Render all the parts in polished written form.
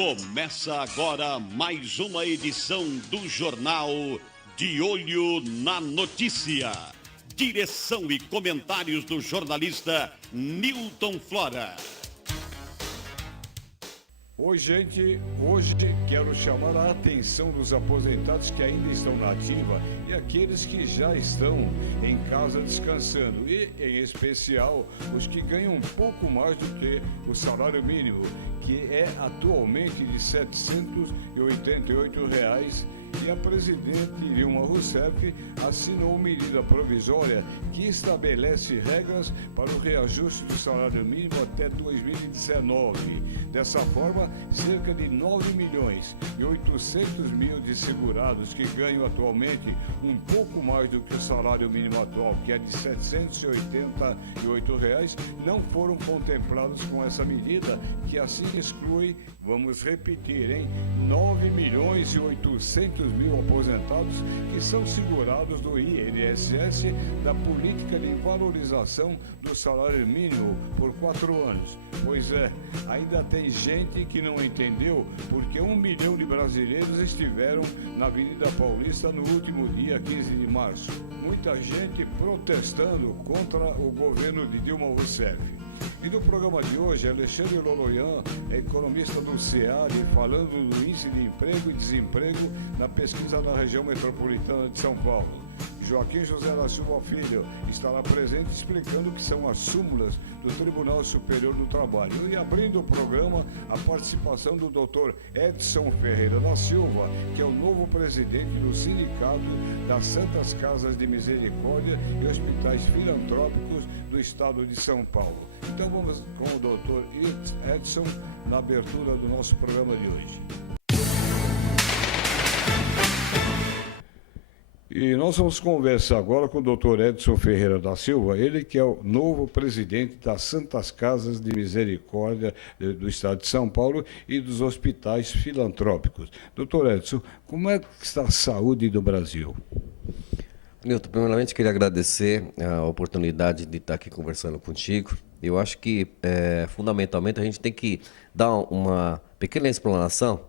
Começa agora mais uma edição do Jornal De Olho na Notícia. Direção e comentários do jornalista Nilton Flora. Oi, gente. Hoje quero chamar a atenção dos aposentados que ainda estão na ativa e aqueles que já estão em casa descansando. E, em especial, os que ganham um pouco mais do que o salário mínimo, que é atualmente de R$ 788. E a presidente Dilma Rousseff assinou medida provisória que estabelece regras para o reajuste do salário mínimo até 2019. Dessa forma, cerca de 9.800.000 de segurados que ganham atualmente um pouco mais do que o salário mínimo atual, que é de R$ 788, não foram contemplados com essa medida, que assim exclui, vamos repetir, 9.800.000 aposentados que são segurados do INSS da política de valorização do salário mínimo por 4 anos. Pois é, ainda tem gente que não entendeu porque 1 milhão de brasileiros estiveram na Avenida Paulista no último dia 15 de março. Muita gente protestando contra o governo de Dilma Rousseff. E no programa de hoje, Alexandre Loloyan, economista do SEAD, falando do índice de emprego e desemprego na pesquisa da região metropolitana de São Paulo. Joaquim José da Silva Filho estará presente explicando o que são as súmulas do Tribunal Superior do Trabalho. E abrindo o programa, a participação do Dr. Edson Ferreira da Silva, que é o novo presidente do Sindicato das Santas Casas de Misericórdia e Hospitais Filantrópicos do Estado de São Paulo. Então vamos com o Dr. Edson na abertura do nosso programa de hoje. E nós vamos conversar agora com o Dr. Edson Ferreira da Silva, ele que é o novo presidente das Santas Casas de Misericórdia do Estado de São Paulo e dos hospitais filantrópicos. Dr. Edson, como é que está a saúde do Brasil? Nilton, primeiramente queria agradecer a oportunidade de estar aqui conversando contigo. Eu acho que, fundamentalmente, a gente tem que dar uma pequena explanação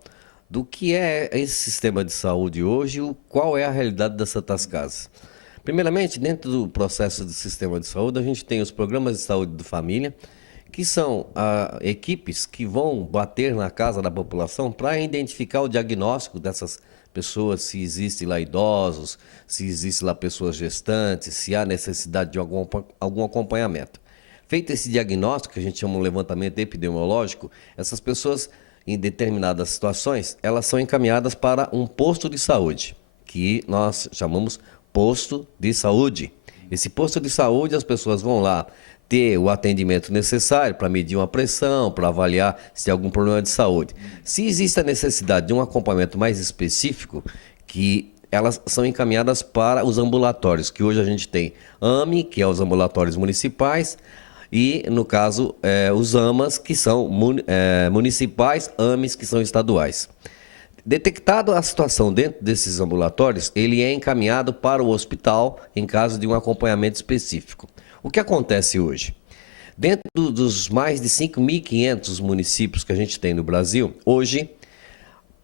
do que é esse sistema de saúde hoje e qual é a realidade das Santas Casas. Primeiramente, dentro do processo do sistema de saúde, a gente tem os programas de saúde de família, que são equipes que vão bater na casa da população para identificar o diagnóstico dessas pessoas, se existe lá idosos, se existe lá pessoas gestantes, se há necessidade de algum acompanhamento. Feito esse diagnóstico, que a gente chama de levantamento epidemiológico, essas pessoas, em determinadas situações, elas são encaminhadas para um posto de saúde, que nós chamamos posto de saúde. Esse posto de saúde, as pessoas vão lá ter o atendimento necessário para medir uma pressão, para avaliar se tem algum problema de saúde. Se existe a necessidade de um acompanhamento mais específico, que elas são encaminhadas para os ambulatórios, que hoje a gente tem AME, que é os ambulatórios municipais, e, no caso, os AMAs, que são municipais, AMEs, que são estaduais. Detectada a situação dentro desses ambulatórios, ele é encaminhado para o hospital em caso de um acompanhamento específico. O que acontece hoje? Dentro dos mais de 5.500 municípios que a gente tem no Brasil, hoje,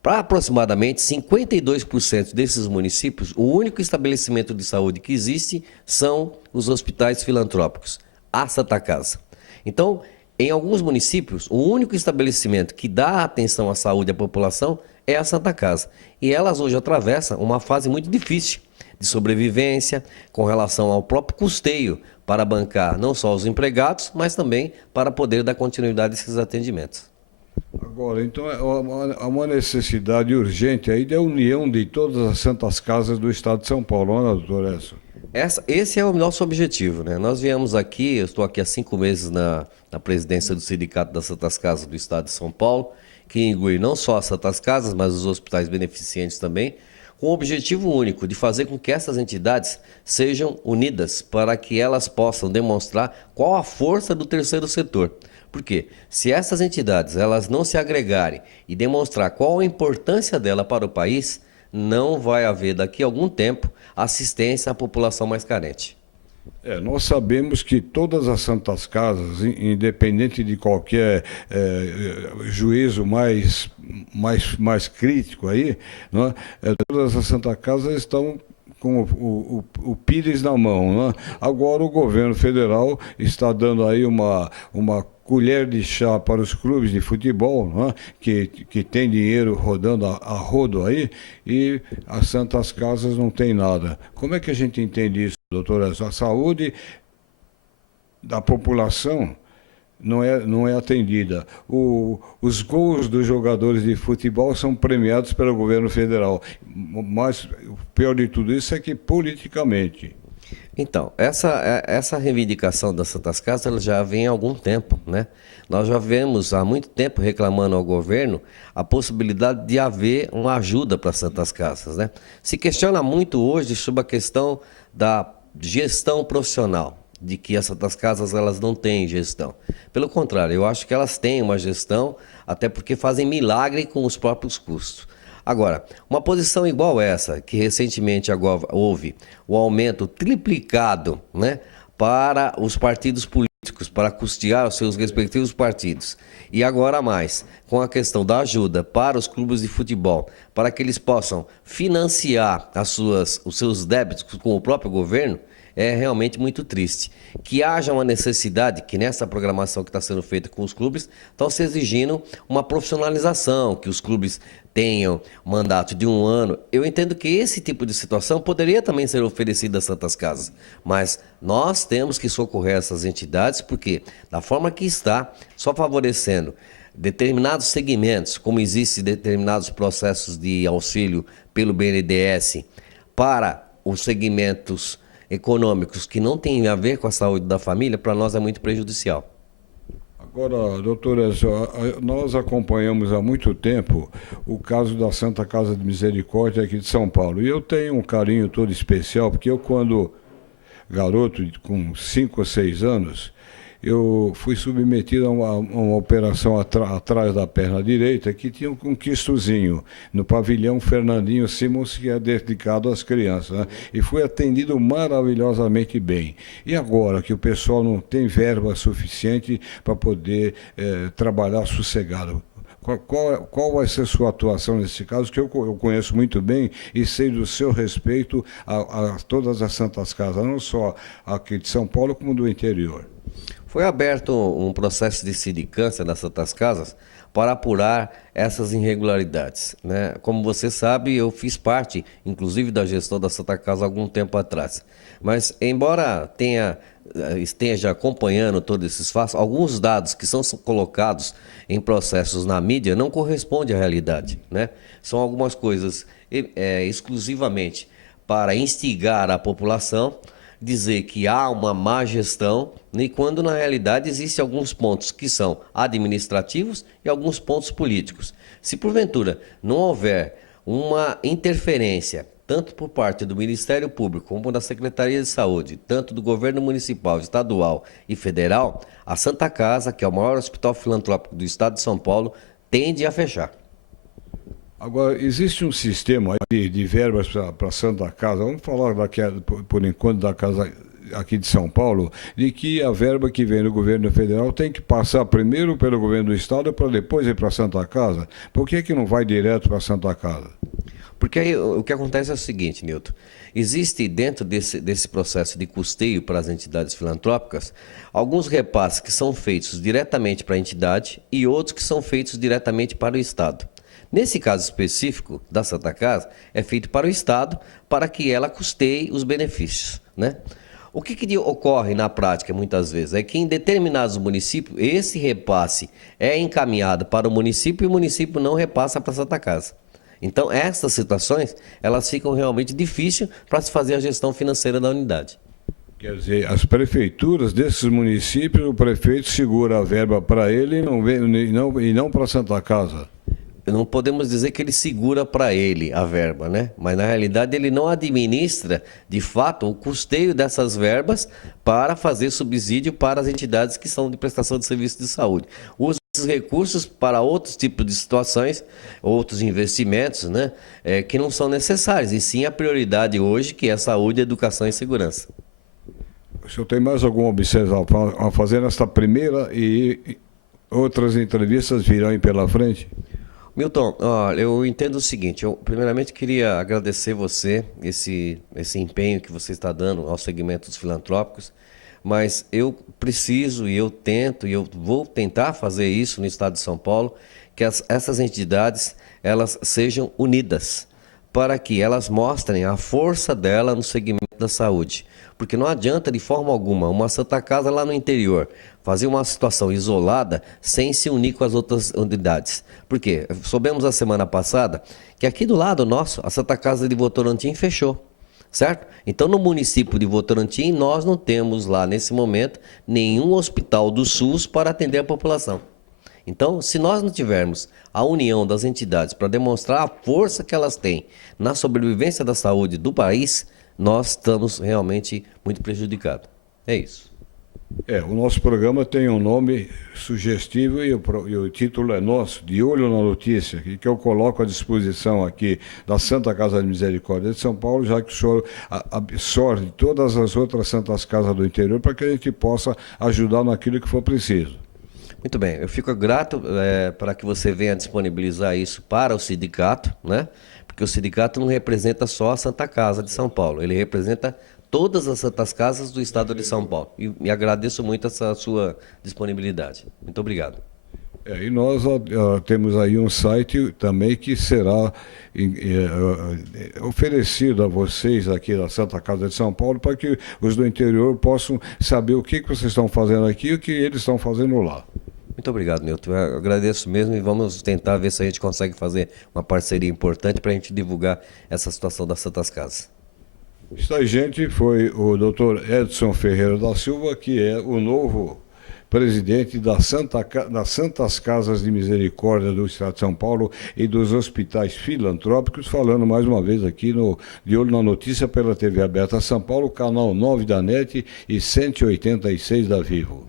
para aproximadamente 52% desses municípios, o único estabelecimento de saúde que existe são os hospitais filantrópicos, a Santa Casa. Então, em alguns municípios, o único estabelecimento que dá atenção à saúde à população é a Santa Casa. E elas hoje atravessam uma fase muito difícil de sobrevivência com relação ao próprio custeio para bancar não só os empregados, mas também para poder dar continuidade a esses atendimentos. Agora, então, há uma necessidade urgente aí da união de todas as Santas Casas do Estado de São Paulo, não é, doutor Edson? Esse é o nosso objetivo, né? Nós viemos aqui, eu estou aqui há 5 meses na presidência do Sindicato das Santas Casas do Estado de São Paulo, que inclui não só as Santas Casas, mas os hospitais beneficentes também, com o objetivo único de fazer com que essas entidades sejam unidas para que elas possam demonstrar qual a força do terceiro setor. Porque se essas entidades elas não se agregarem e demonstrar qual a importância dela para o país, não vai haver daqui a algum tempo assistência à população mais carente. Nós sabemos que todas as santas casas, independente de qualquer juízo mais crítico aí, não é? Todas as santas casas estão com o pires na mão, não é? Agora o governo federal está dando aí uma colher de chá para os clubes de futebol, não é? que tem dinheiro rodando a rodo aí, e as santas casas não tem nada. Como é que a gente entende isso, doutora? A saúde da população não é atendida. Os gols dos jogadores de futebol são premiados pelo governo federal. Mas o pior de tudo isso é que politicamente. Então, essa reivindicação das Santas Casas ela já vem há algum tempo, né? Nós já vemos há muito tempo reclamando ao governo a possibilidade de haver uma ajuda para as Santas Casas, né? Se questiona muito hoje sobre a questão da gestão profissional, de que as Santas Casas elas não têm gestão. Pelo contrário, eu acho que elas têm uma gestão, até porque fazem milagre com os próprios custos. Agora, uma posição igual essa, que recentemente agora houve o aumento triplicado, né, para os partidos políticos, para custear os seus respectivos partidos, e agora mais, com a questão da ajuda para os clubes de futebol, para que eles possam financiar os seus débitos com o próprio governo, é realmente muito triste. Que haja uma necessidade, que nessa programação que está sendo feita com os clubes, estão se exigindo uma profissionalização, que os clubes tenham mandato de 1 ano. Eu entendo que esse tipo de situação poderia também ser oferecido às Santas Casas, mas nós temos que socorrer essas entidades, porque da forma que está, só favorecendo determinados segmentos, como existem determinados processos de auxílio pelo BNDES para os segmentos econômicos que não têm a ver com a saúde da família, para nós é muito prejudicial. Agora, doutora, nós acompanhamos há muito tempo o caso da Santa Casa de Misericórdia aqui de São Paulo. E eu tenho um carinho todo especial, porque eu, quando garoto, com 5 ou 6 anos, eu fui submetido a uma operação atrás da perna direita, que tinha um quistozinho no pavilhão Fernandinho Simons, que é dedicado às crianças, né? E fui atendido maravilhosamente bem. E agora que o pessoal não tem verba suficiente para poder trabalhar sossegado, qual vai ser a sua atuação nesse caso, que eu conheço muito bem e sei do seu respeito a todas as Santas Casas, não só aqui de São Paulo, como do interior? Foi aberto um processo de sindicância nas Santas Casas para apurar essas irregularidades, né? Como você sabe, eu fiz parte, inclusive, da gestão da Santa Casa há algum tempo atrás. Mas, embora esteja acompanhando todos esses fatos, alguns dados que são colocados em processos na mídia não correspondem à realidade, né? São algumas coisas exclusivamente para instigar a população, dizer que há uma má gestão, e quando na realidade existem alguns pontos que são administrativos e alguns pontos políticos. Se porventura não houver uma interferência, tanto por parte do Ministério Público como da Secretaria de Saúde, tanto do governo municipal, estadual e federal, a Santa Casa, que é o maior hospital filantrópico do estado de São Paulo, tende a fechar. Agora, existe um sistema de verbas para a Santa Casa, vamos falar daqui, por enquanto, da casa aqui de São Paulo, de que a verba que vem do governo federal tem que passar primeiro pelo governo do estado para depois ir para a Santa Casa. Por que não vai direto para a Santa Casa? Porque aí, o que acontece é o seguinte, Nilton, existe dentro desse processo de custeio para as entidades filantrópicas, alguns repasses que são feitos diretamente para a entidade e outros que são feitos diretamente para o estado. Nesse caso específico da Santa Casa, é feito para o Estado, para que ela custeie os benefícios, né? O que ocorre na prática, muitas vezes, é que em determinados municípios, esse repasse é encaminhado para o município e o município não repassa para a Santa Casa. Então, essas situações, elas ficam realmente difíceis para se fazer a gestão financeira da unidade. Quer dizer, as prefeituras desses municípios, o prefeito segura a verba para ele e não para a Santa Casa. Não podemos dizer que ele segura para ele a verba, né? Mas na realidade ele não administra, de fato, o custeio dessas verbas para fazer subsídio para as entidades que são de prestação de serviço de saúde. Usa esses recursos para outros tipos de situações, outros investimentos, né? Que não são necessários, e sim a prioridade hoje, que é saúde, educação e segurança. O senhor tem mais alguma observação a fazer nesta primeira e outras entrevistas virão aí pela frente? Milton, olha, eu entendo o seguinte, eu primeiramente queria agradecer você, esse empenho que você está dando aos segmentos filantrópicos, mas eu preciso e eu tento e eu vou tentar fazer isso no estado de São Paulo, que essas entidades elas sejam unidas, para que elas mostrem a força dela no segmento da saúde. Porque não adianta de forma alguma uma Santa Casa lá no interior fazer uma situação isolada sem se unir com as outras unidades. Por quê? Soubemos a semana passada que aqui do lado nosso, a Santa Casa de Votorantim fechou, certo? Então no município de Votorantim nós não temos lá nesse momento nenhum hospital do SUS para atender a população. Então, se nós não tivermos a união das entidades para demonstrar a força que elas têm na sobrevivência da saúde do país, nós estamos realmente muito prejudicados. É isso. O nosso programa tem um nome sugestivo e o título é nosso, De Olho na Notícia, que eu coloco à disposição aqui da Santa Casa de Misericórdia de São Paulo, já que o senhor absorve todas as outras Santas Casas do interior para que a gente possa ajudar naquilo que for preciso. Muito bem, eu fico grato para que você venha disponibilizar isso para o sindicato, né? Porque o sindicato não representa só a Santa Casa de São Paulo, ele representa todas as Santas Casas do estado de São Paulo. E agradeço muito essa sua disponibilidade. Muito obrigado. E nós temos aí um site também que será oferecido a vocês aqui da Santa Casa de São Paulo para que os do interior possam saber o que vocês estão fazendo aqui e o que eles estão fazendo lá. Muito obrigado, Milton. Eu agradeço mesmo e vamos tentar ver se a gente consegue fazer uma parceria importante para a gente divulgar essa situação das Santas Casas. Isso aí, gente, foi o Dr. Edson Ferreira da Silva, que é o novo presidente das Santas Casas de Misericórdia do Estado de São Paulo e dos hospitais filantrópicos, falando mais uma vez aqui no De Olho na Notícia pela TV Aberta São Paulo, canal 9 da NET e 186 da Vivo.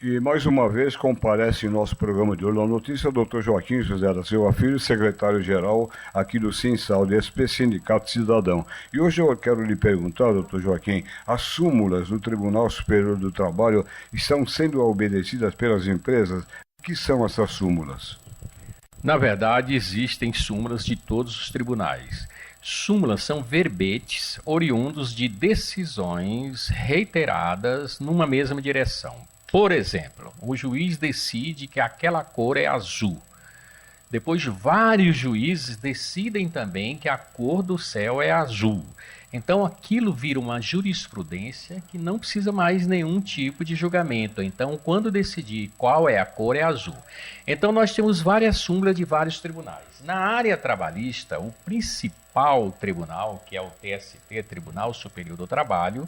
E mais uma vez comparece em nosso programa de Olho na Notícia o Dr. Joaquim José da Silva Filho, secretário-geral aqui do SINSAUDESP, Sindicato Cidadão. E hoje eu quero lhe perguntar, Dr. Joaquim, as súmulas do Tribunal Superior do Trabalho estão sendo obedecidas pelas empresas? O que são essas súmulas? Na verdade, existem súmulas de todos os tribunais. Súmulas são verbetes oriundos de decisões reiteradas numa mesma direção. Por exemplo, o juiz decide que aquela cor é azul. Depois, vários juízes decidem também que a cor do céu é azul. Então, aquilo vira uma jurisprudência que não precisa mais nenhum tipo de julgamento. Então, quando decidir qual é a cor, é azul. Então, nós temos várias súmulas de vários tribunais. Na área trabalhista, o principal tribunal, que é o TST, Tribunal Superior do Trabalho,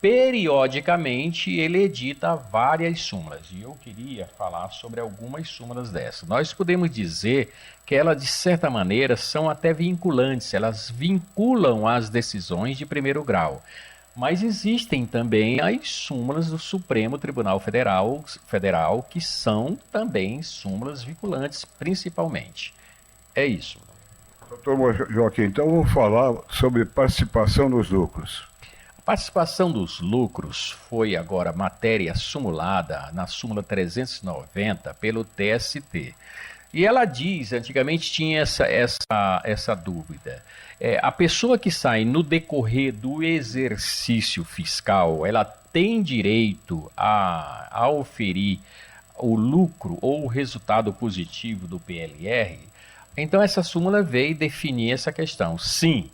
periodicamente ele edita várias súmulas e eu queria falar sobre algumas súmulas dessas. Nós podemos dizer que elas, de certa maneira, são até vinculantes, elas vinculam as decisões de primeiro grau. Mas existem também as súmulas do Supremo Tribunal Federal que são também súmulas vinculantes, principalmente. É isso. Doutor Joaquim, então vamos falar sobre participação nos lucros. Participação dos lucros foi agora matéria sumulada na súmula 390 pelo TST. E ela diz, antigamente tinha essa dúvida, a pessoa que sai no decorrer do exercício fiscal, ela tem direito a oferir o lucro ou o resultado positivo do PLR? Então essa súmula veio definir essa questão. Sim.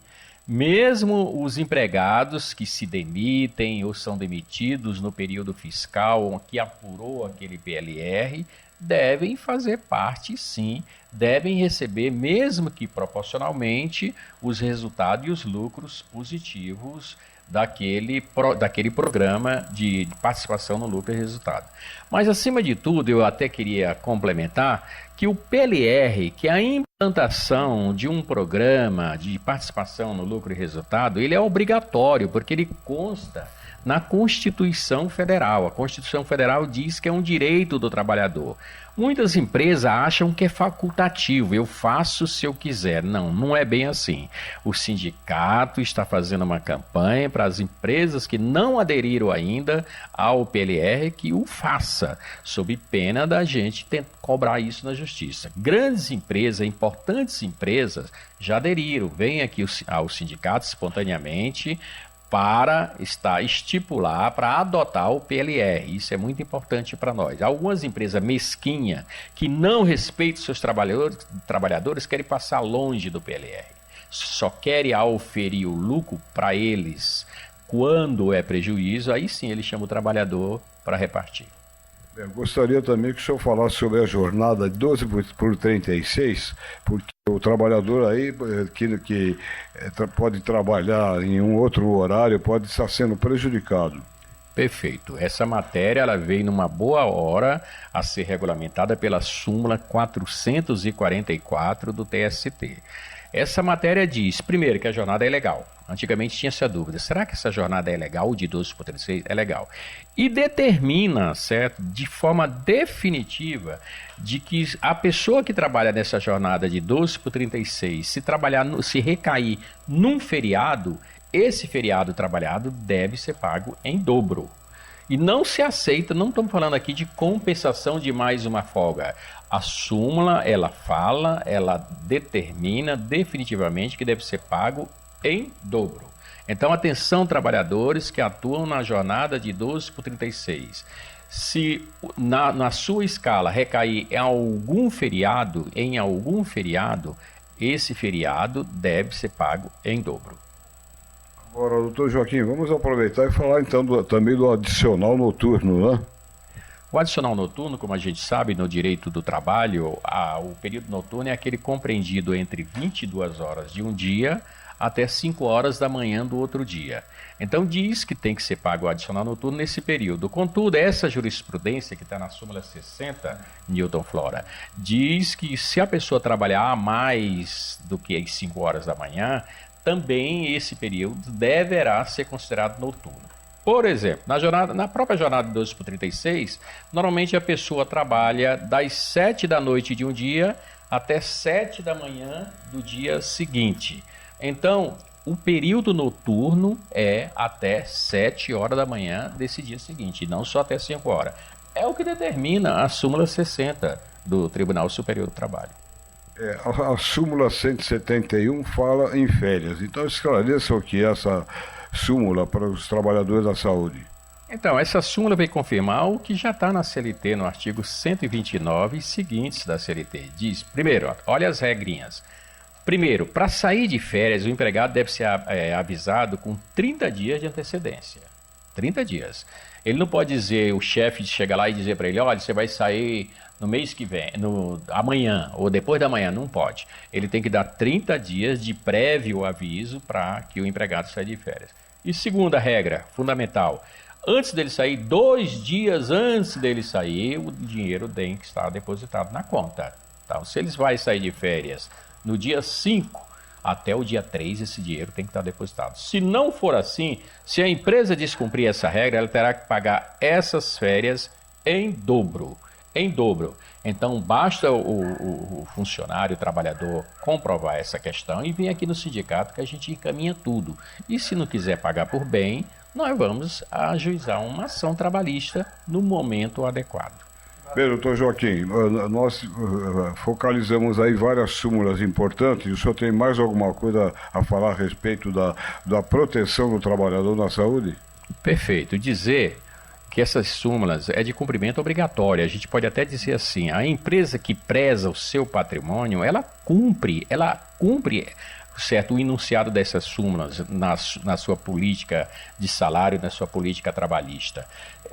Mesmo os empregados que se demitem ou são demitidos no período fiscal que apurou aquele PLR, devem fazer parte, sim, devem receber, mesmo que proporcionalmente, os resultados e os lucros positivos daquele programa de participação no lucro e resultado. Mas, acima de tudo, eu até queria complementar que o PLR, que é a implantação de um programa de participação no lucro e resultado, ele é obrigatório, porque ele consta na Constituição Federal. A Constituição Federal diz que é um direito do trabalhador. Muitas empresas acham que é facultativo, eu faço se eu quiser. Não, não é bem assim. O sindicato está fazendo uma campanha para as empresas que não aderiram ainda ao PLR que o faça, sob pena da gente cobrar isso na justiça. Grandes empresas, importantes empresas já aderiram, vêm aqui ao sindicato espontaneamente para estipular, para adotar o PLR. Isso é muito importante para nós. Algumas empresas mesquinhas que não respeitam seus trabalhadores querem passar longe do PLR. Só querem auferir o lucro para eles. Quando é prejuízo, aí sim ele chama o trabalhador para repartir. Eu gostaria também que o senhor falasse sobre a jornada de 12 por 36, porque o trabalhador aí que pode trabalhar em um outro horário pode estar sendo prejudicado. Perfeito. Essa matéria ela veio numa boa hora a ser regulamentada pela súmula 444 do TST. Essa matéria diz, primeiro, que a jornada é legal. Antigamente tinha essa dúvida. Será que essa jornada é legal de 12 por 36? É legal. E determina, certo, de forma definitiva, de que a pessoa que trabalha nessa jornada de 12 por 36, se recair num feriado, esse feriado trabalhado deve ser pago em dobro. E não se aceita, não estamos falando aqui de compensação de mais uma folga. A súmula, ela determina definitivamente que deve ser pago em dobro. Então, atenção trabalhadores que atuam na jornada de 12 por 36. Se na sua escala recair em algum feriado, esse feriado deve ser pago em dobro. Agora, doutor Joaquim, vamos aproveitar e falar então também do adicional noturno, né? O adicional noturno, como a gente sabe, no direito do trabalho, o período noturno é aquele compreendido entre 22 horas de um dia até 5 horas da manhã do outro dia. Então diz que tem que ser pago o adicional noturno nesse período. Contudo, essa jurisprudência que está na súmula 60, Newton Flora, diz que se a pessoa trabalhar mais do que as 5 horas da manhã, também esse período deverá ser considerado noturno. Por exemplo, na própria jornada de 12 por 36, normalmente a pessoa trabalha das 7 da noite de um dia até 7 da manhã do dia seguinte. Então, o período noturno é até 7 horas da manhã desse dia seguinte, e não só até 5 horas. É o que determina a súmula 60 do Tribunal Superior do Trabalho. A súmula 171 fala em férias. Então, esclareça o que é essa súmula para os trabalhadores da saúde. Então, essa súmula vai confirmar o que já está na CLT, no artigo 129 e seguintes da CLT. Diz, primeiro, olha as regrinhas. Primeiro, para sair de férias, o empregado deve ser avisado com 30 dias de antecedência. 30 dias. Ele não pode dizer, o chefe chega lá e dizer para ele, olha, você vai sair no mês que vem, amanhã ou depois da manhã. Não pode. Ele tem que dar 30 dias de prévio aviso para que o empregado saia de férias. E segunda regra, fundamental, antes dele sair, 2 dias antes dele sair, o dinheiro tem que estar depositado na conta. Então, se eles vão sair de férias no dia 5 até o dia 3, esse dinheiro tem que estar depositado. Se não for assim, se a empresa descumprir essa regra, ela terá que pagar essas férias em dobro. Em dobro. Então, basta o funcionário, o trabalhador, comprovar essa questão e vir aqui no sindicato que a gente encaminha tudo. E se não quiser pagar por bem, nós vamos ajuizar uma ação trabalhista no momento adequado. Bem, doutor Joaquim, nós focalizamos aí várias súmulas importantes. O senhor tem mais alguma coisa a falar a respeito da proteção do trabalhador na saúde? Perfeito. Dizer que essas súmulas é de cumprimento obrigatório. A gente pode até dizer assim, a empresa que preza o seu patrimônio, ela cumpre, certo, o enunciado dessas súmulas na sua política de salário, na sua política trabalhista.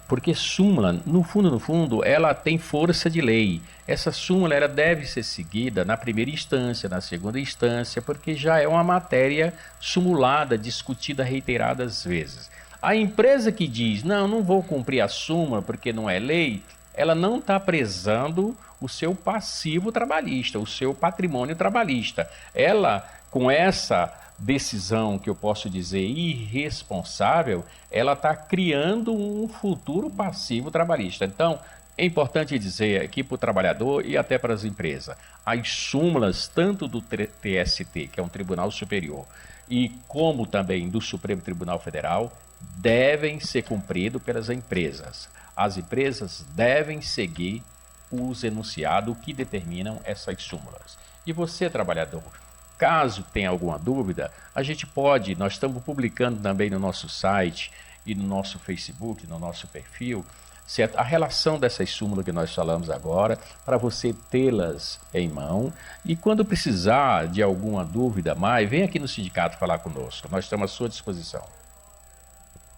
Porque súmula, no fundo, ela tem força de lei. Essa súmula ela deve ser seguida na primeira instância, na segunda instância, porque já é uma matéria sumulada, discutida reiteradas vezes. A empresa que diz, não vou cumprir a súmula porque não é lei, ela não está prezando o seu passivo trabalhista, o seu patrimônio trabalhista. Ela, com essa decisão que eu posso dizer irresponsável, ela está criando um futuro passivo trabalhista. Então, é importante dizer aqui para o trabalhador e até para as empresas, as súmulas tanto do TST, que é um tribunal superior, e como também do Supremo Tribunal Federal, devem ser cumpridos pelas empresas. As empresas devem seguir os enunciados que determinam essas súmulas. E você, trabalhador, caso tenha alguma dúvida, nós estamos publicando também no nosso site e no nosso Facebook, no nosso perfil, certo? A relação dessas súmulas que nós falamos agora, para você tê-las em mão. E quando precisar de alguma dúvida mais, vem aqui no sindicato falar conosco. Nós estamos à sua disposição.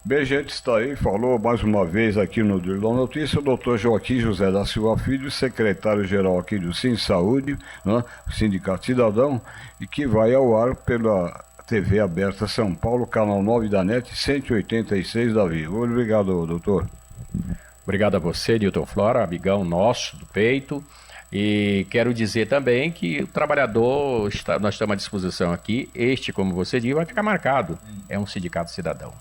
Bem, gente, está aí, falou mais uma vez aqui no Diário da Notícia, o doutor Joaquim José da Silva Filho, secretário-geral aqui do Sim Saúde, né, Sindicato Cidadão, e que vai ao ar pela TV Aberta São Paulo, canal 9 da NET, 186 da Vivo. Obrigado, doutor. Obrigado a você, Newton Flora, amigão nosso do peito. E quero dizer também que o trabalhador, nós estamos à disposição aqui. Este, como você disse, vai ficar marcado. É um sindicato cidadão.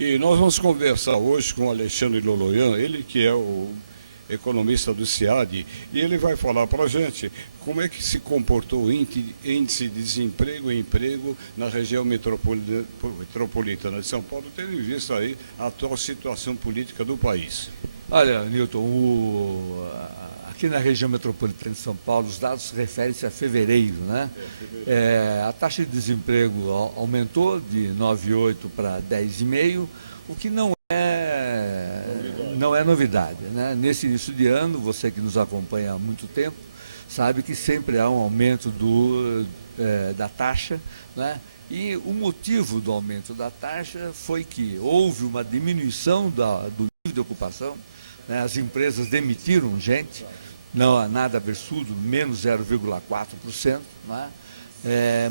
E nós vamos conversar hoje com o Alexandre Loloyan, ele que é o economista do CIAD, e ele vai falar para a gente como é que se comportou o índice de desemprego e emprego na região metropolitana de São Paulo, tendo em vista aí a atual situação política do país. Olha, Newton, aqui na região metropolitana de São Paulo, os dados referem-se a fevereiro, né? A taxa de desemprego aumentou de 9,8 para 10,5, o que não é novidade, né? Nesse início de ano, você que nos acompanha há muito tempo, sabe que sempre há um aumento da taxa, né? E o motivo do aumento da taxa foi que houve uma diminuição do nível de ocupação, né? As empresas demitiram gente, não há nada absurdo, menos 0,4%, né?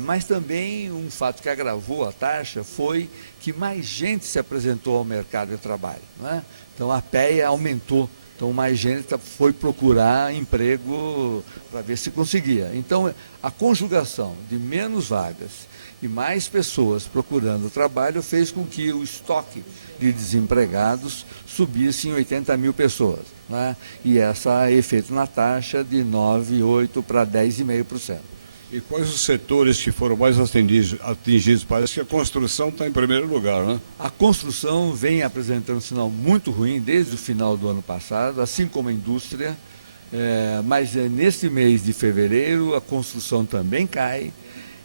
Mas também um fato que agravou a taxa foi que mais gente se apresentou ao mercado de trabalho, né? Então a PEA aumentou, então mais gente foi procurar emprego para ver se conseguia. Então a conjugação de menos vagas e mais pessoas procurando trabalho fez com que o estoque de desempregados subisse em 80 mil pessoas, né? E essa efeito na taxa de 9,8% para 10,5%. E quais os setores que foram mais atingidos? Parece que a construção está em primeiro lugar, né? A construção vem apresentando um sinal muito ruim desde o final do ano passado, assim como a indústria, mas nesse mês de fevereiro a construção também cai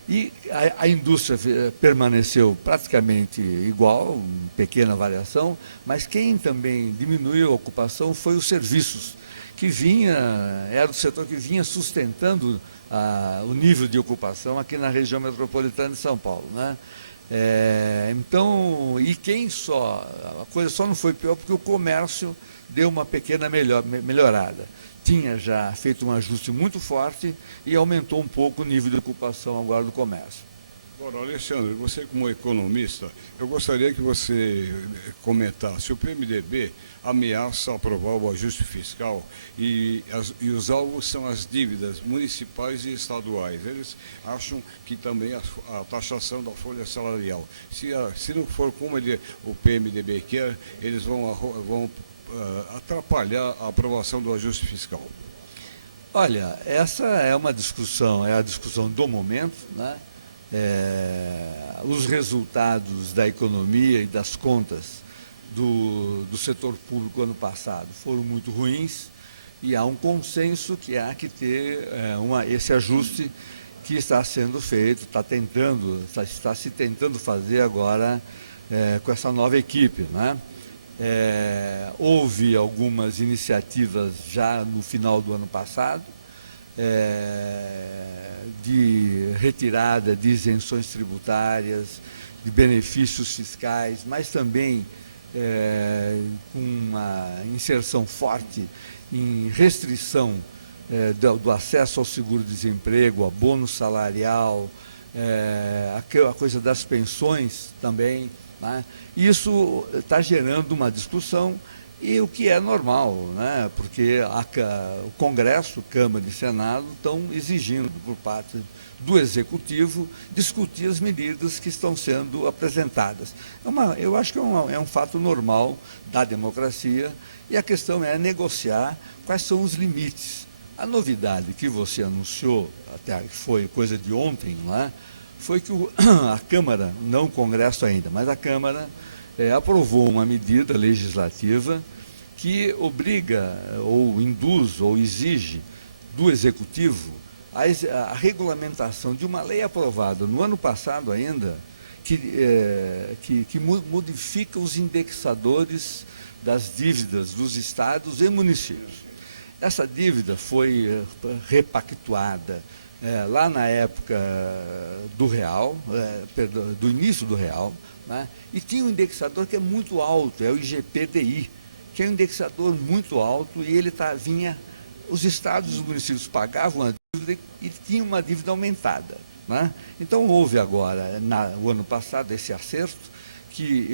e a indústria permaneceu praticamente igual, pequena variação, mas quem também diminuiu a ocupação foi os serviços, que era o setor que vinha sustentando o nível de ocupação aqui na região metropolitana de São Paulo, né? Então, a coisa só não foi pior porque o comércio deu uma pequena melhorada. Tinha já feito um ajuste muito forte e aumentou um pouco o nível de ocupação agora do comércio. Agora, Alexandre, você como economista, eu gostaria que você comentasse. O PMDB ameaça aprovar o ajuste fiscal e os alvos são as dívidas municipais e estaduais. Eles acham que também a taxação da folha salarial. Se não for como o PMDB quer, eles vão atrapalhar a aprovação do ajuste fiscal. Olha, essa é uma discussão, é a discussão do momento, né? Os resultados da economia e das contas do setor público ano passado foram muito ruins e há um consenso que há que ter esse ajuste que está sendo feito, está se tentando fazer agora com essa nova equipe, né? Houve algumas iniciativas já no final do ano passado, de retirada de isenções tributárias, de benefícios fiscais, mas também com uma inserção forte em restrição do acesso ao seguro-desemprego, a bônus salarial, a coisa das pensões também, né? Isso está gerando uma discussão, e o que é normal, né? Porque o Congresso, Câmara e Senado estão exigindo por parte do Executivo discutir as medidas que estão sendo apresentadas. Eu acho que é um fato normal da democracia, e a questão é negociar quais são os limites. A novidade que você anunciou, até que foi coisa de ontem, não é? Foi que a Câmara, não o Congresso ainda, mas a Câmara aprovou uma medida legislativa que obriga, ou induz, ou exige do Executivo a regulamentação de uma lei aprovada no ano passado ainda, que modifica os indexadores das dívidas dos estados e municípios. Essa dívida foi repactuada lá na época do real, do início do real, né? E tinha um indexador que é muito alto, é o IGPDI, que é um indexador muito alto, e ele vinha, os estados e os municípios pagavam a dívida e tinham uma dívida aumentada, né? Então houve agora, o ano passado, esse acerto, que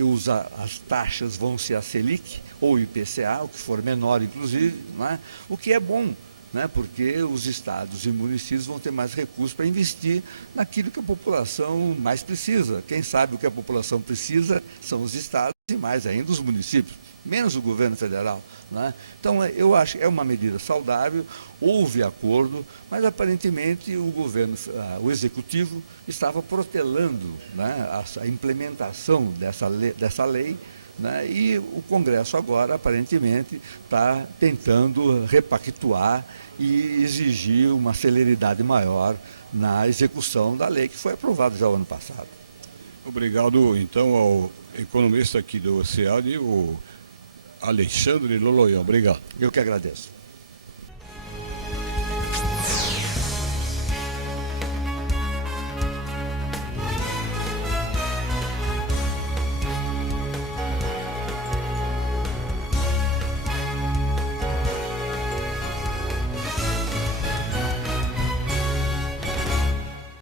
as taxas vão ser a Selic ou o IPCA, o que for menor inclusive, né? O que é bom, né? Porque os estados e municípios vão ter mais recursos para investir naquilo que a população mais precisa. Quem sabe o que a população precisa são os estados e mais ainda os municípios, menos o governo federal, né? Então, eu acho que é uma medida saudável, houve acordo, mas aparentemente o Executivo estava protelando, né, a implementação dessa lei, né, e o Congresso agora, aparentemente, está tentando repactuar e exigir uma celeridade maior na execução da lei que foi aprovada já o ano passado. Obrigado, então, ao economista aqui do SEAD, o Alexandre Loloian. Obrigado. Eu que agradeço.